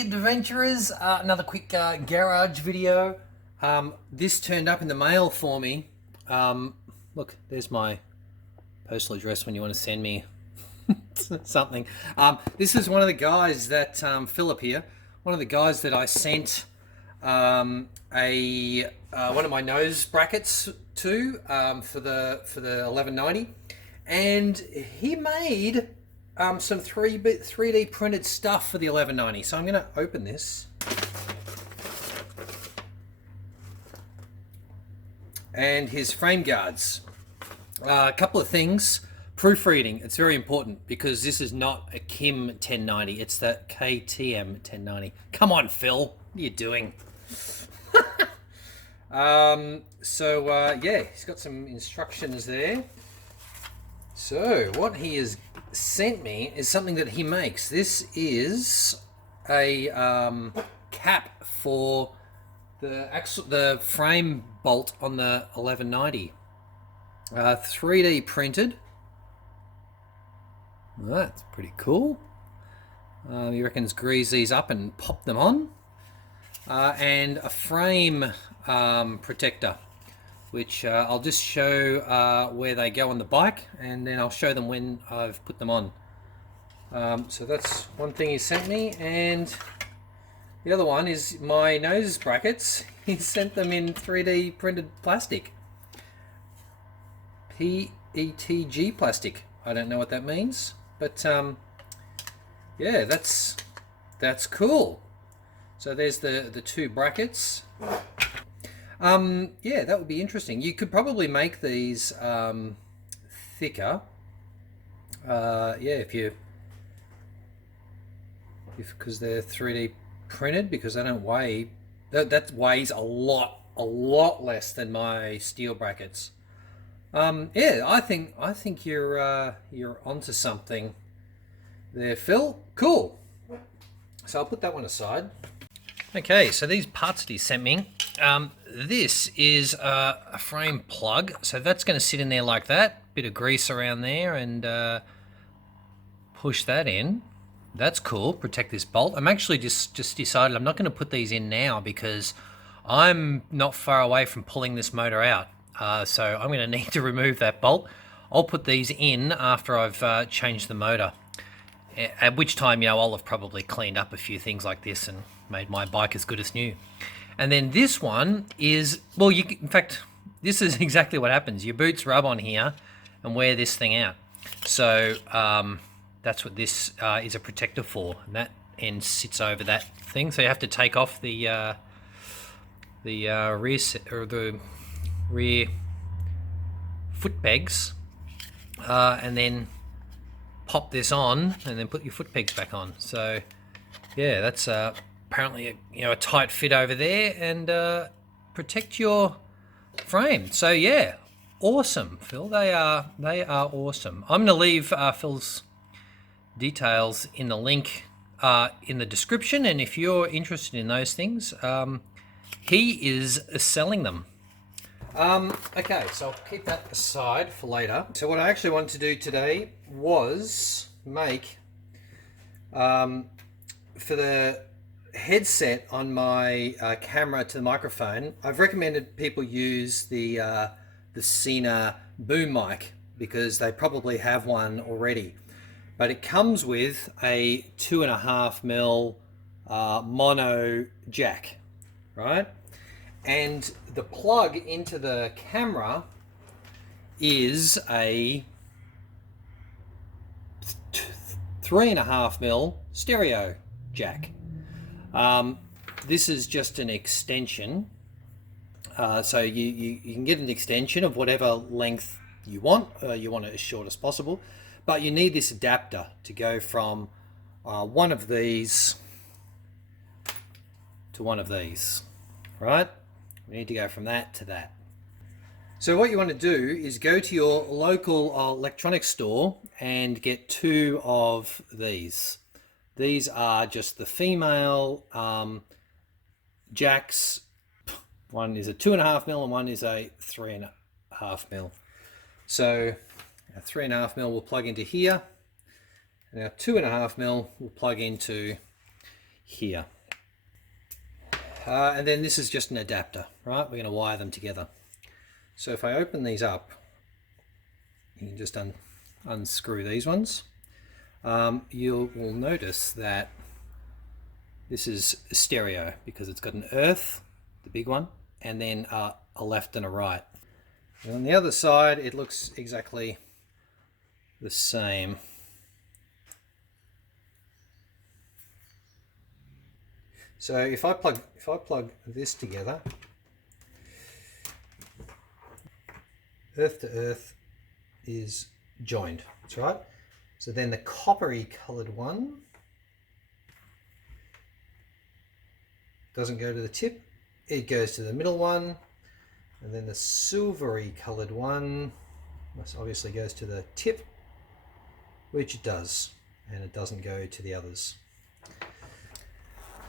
Hey adventurers, another quick garage video. This turned up in the mail for me. Look, there's my postal address when you want to send me something. This is one of the guys that, Philip here, one of the guys that I sent one of my nose brackets to for the 1190, and he made some 3D printed stuff for the 1190. So I'm going to open this. And his frame guards. A couple of things. Proofreading, it's very important because this is not a Kim 1090, it's the KTM 1090. Come on, Phil, what are you doing? Yeah, he's got some instructions there. So what he has sent me is something that he makes. This is a cap for the frame bolt on the 1190. 3D printed. Well, that's pretty cool. He reckons grease these up and pop them on. And a frame protector, which I'll just show where they go on the bike, and then I'll show them when I've put them on. So that's one thing he sent me, and the other one is my nose brackets. He sent them in 3D printed plastic. PETG plastic. I don't know what that means, but yeah, that's cool. So there's the two brackets. Yeah, that would be interesting. You could probably make these thicker. Yeah, because they're 3D printed, because they don't weigh. That weighs a lot less than my steel brackets. Yeah, I think you're onto something there, Phil. Cool. So I'll put that one aside. Okay, so these parts that he sent me, this is a frame plug, so that's going to sit in there like that. Bit of grease around there, and push that in. That's cool. Protect this bolt. I'm actually just decided I'm not going to put these in now because I'm not far away from pulling this motor out. So I'm going to need to remove that bolt. I'll put these in after I've changed the motor. At which time, I'll have probably cleaned up a few things like this and made my bike as good as new. And then this one is, well, in fact, this is exactly what happens. Your boots rub on here and wear this thing out. So that's what this is a protector for. And that end sits over that thing. So you have to take off the rear foot pegs and then pop this on and then put your foot pegs back on. So yeah, that's apparently a tight fit over there, and protect your frame. So yeah, awesome, Phil. They are awesome. I'm gonna leave Phil's details in the link in the description, and if you're interested in those things, he is selling them. Okay, so I'll keep that aside for later. So what I actually wanted to do today was make, for the headset on my camera to the microphone, I've recommended people use the Sena boom mic because they probably have one already. But it comes with a 2.5mm mono jack, right? And the plug into the camera is a 3.5mm stereo jack. This is just an extension. So you can get an extension of whatever length you want. You want it as short as possible. But you need this adapter to go from one of these to one of these, right? We need to go from that to that. So what you want to do is go to your local electronics store and get two of these. These are just the female jacks. One is a 2.5mm and one is a 3.5mm. So our 3.5mm will plug into here, and our 2.5mm will plug into here. And then this is just an adapter, right? We're going to wire them together. So if I open these up, you can just unscrew these ones. You will notice that this is stereo because it's got an earth, the big one, and then a left and a right. And on the other side, it looks exactly the same. So if I plug this together, earth to earth is joined. That's right. So then the coppery coloured one doesn't go to the tip, it goes to the middle one, and then the silvery coloured one obviously goes to the tip, which it does, and it doesn't go to the others.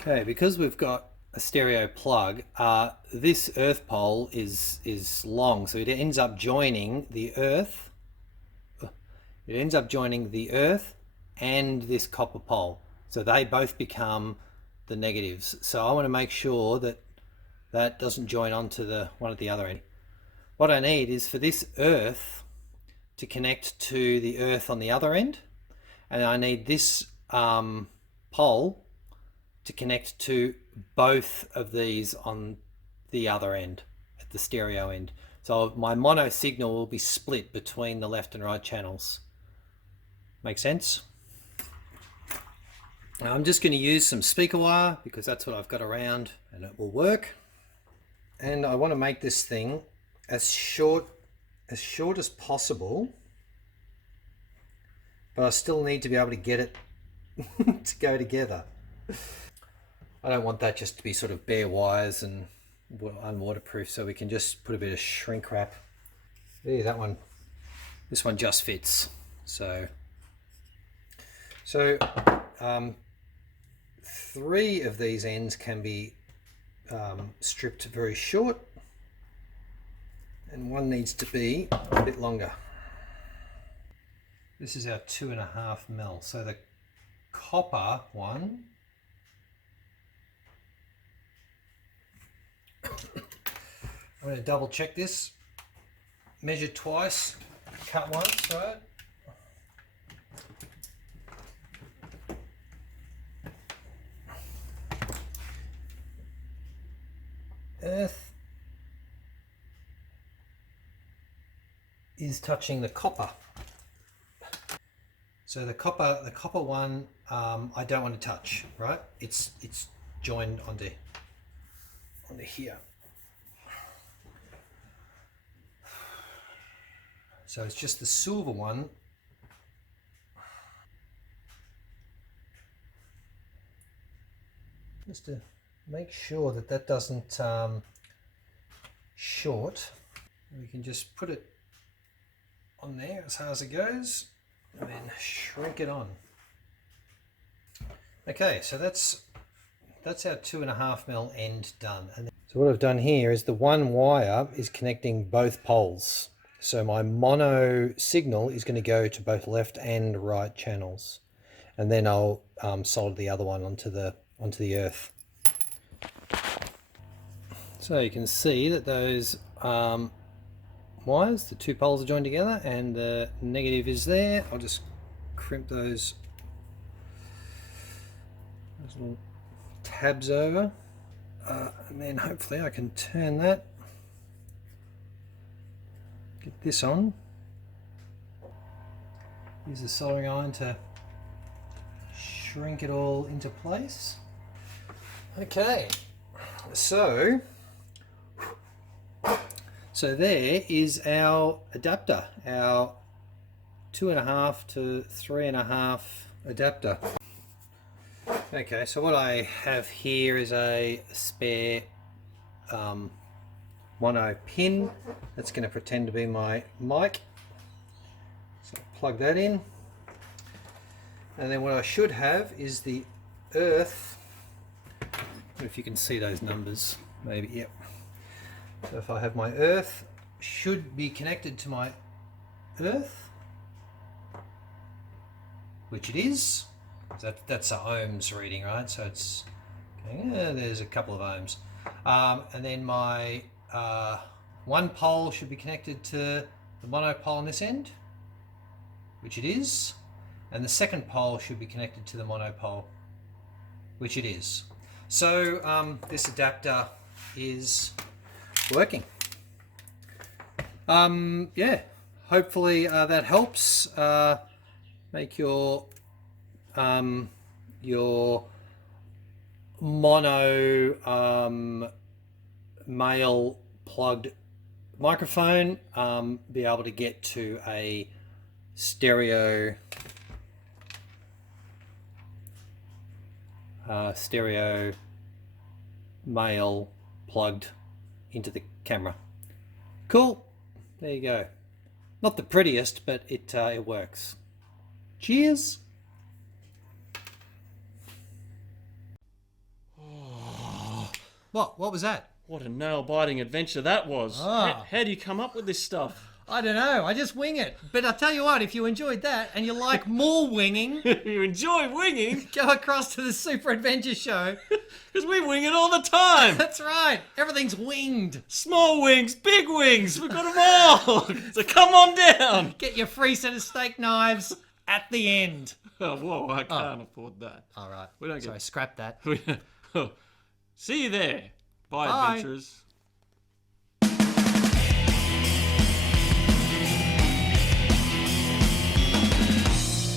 Okay, because we've got a stereo plug, this earth pole is long, so it ends up joining the earth. It ends up joining the earth and this copper pole, so they both become the negatives. So I want to make sure that that doesn't join onto the one at the other end. What I need is for this earth to connect to the earth on the other end, and I need this pole to connect to both of these on the other end, at the stereo end. So my mono signal will be split between the left and right channels. Make sense? Now I'm just going to use some speaker wire because that's what I've got around and it will work. And I want to make this thing as short as possible, but I still need to be able to get it to go together. I don't want that just to be sort of bare wires and unwaterproof, so we can just put a bit of shrink wrap. There, that one. This one just fits. So 3 of these ends can be stripped very short, and one needs to be a bit longer. This is our 2.5 mil. So the copper one, I'm going to double check this. Measure twice, cut once, right? Earth is touching the copper. So the copper one, I don't want to touch, right? It's joined onto here. So it's just the silver one. Just to make sure that that doesn't short, we can just put it on there as hard as it goes and then shrink it on. Okay, so that's our 2.5 mil end done. And so what I've done here is the one wire is connecting both poles. So my mono signal is going to go to both left and right channels, and then I'll solder the other one onto the earth. So you can see that those wires, the 2 poles are joined together, and the negative is there. I'll just crimp those little tabs over, and then hopefully I can turn that. Get this on. Use the soldering iron to shrink it all into place. Okay, so there is our adapter, our 2.5 to 3.5 adapter. Okay, so what I have here is a spare mono pin that's going to pretend to be my mic. So plug that in, and then what I should have is the earth. If you can see those numbers, maybe, yep. So if I have my earth, should be connected to my earth, which it is. That's our ohms reading, right? So it's Okay, there's a couple of ohms. And then my one pole should be connected to the monopole on this end, which it is. And the second pole should be connected to the monopole, which it is. So this adapter is working. Yeah, hopefully that helps make your mono male plugged microphone be able to get to a stereo male plugged into the camera. Cool. There you go. Not the prettiest, but it works. Cheers. What was that? What a nail-biting adventure that was. Ah. How do you come up with this stuff? I don't know. I just wing it. But I'll tell you what, if you enjoyed that and you like more winging, You enjoy winging? go across to the Super Adventure Show. Because we wing it all the time. That's right. Everything's winged. Small wings, big wings, we've got them all. So come on down. Get your free set of steak knives at the end. Oh, whoa, I can't afford that. All right. We don't get- Sorry, scrap that. See you there. Bye, Bye. adventurers.